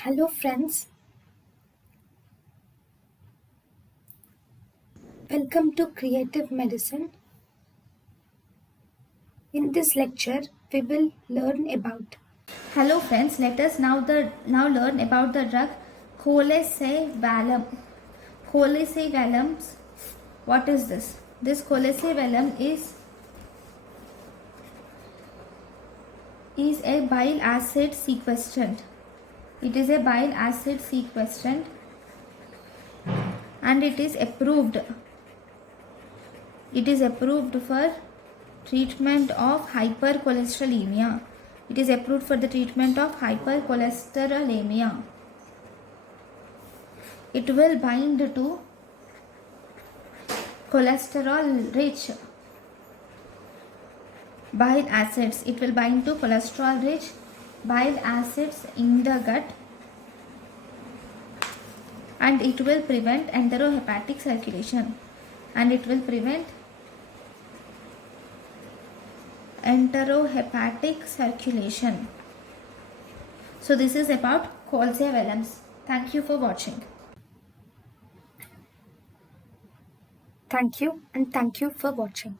Hello friends, welcome to Creative Medicine. In this lecture, we will learn about. Hello friends, let us now learn about the drug colesevalem. Colesevalem, what is this? This colesevalem is a bile acid sequestrant. It is a bile acid sequestrant and it is approved. It is approved for treatment of hypercholesterolemia. It is approved for the treatment of hypercholesterolemia. It will bind to cholesterol rich bile acids. It will bind to cholesterol rich bile acids in the gut and it will prevent enterohepatic circulation and it will prevent enterohepatic circulation. So this is about colesevelems. Thank you for watching. Thank you and thank you for watching.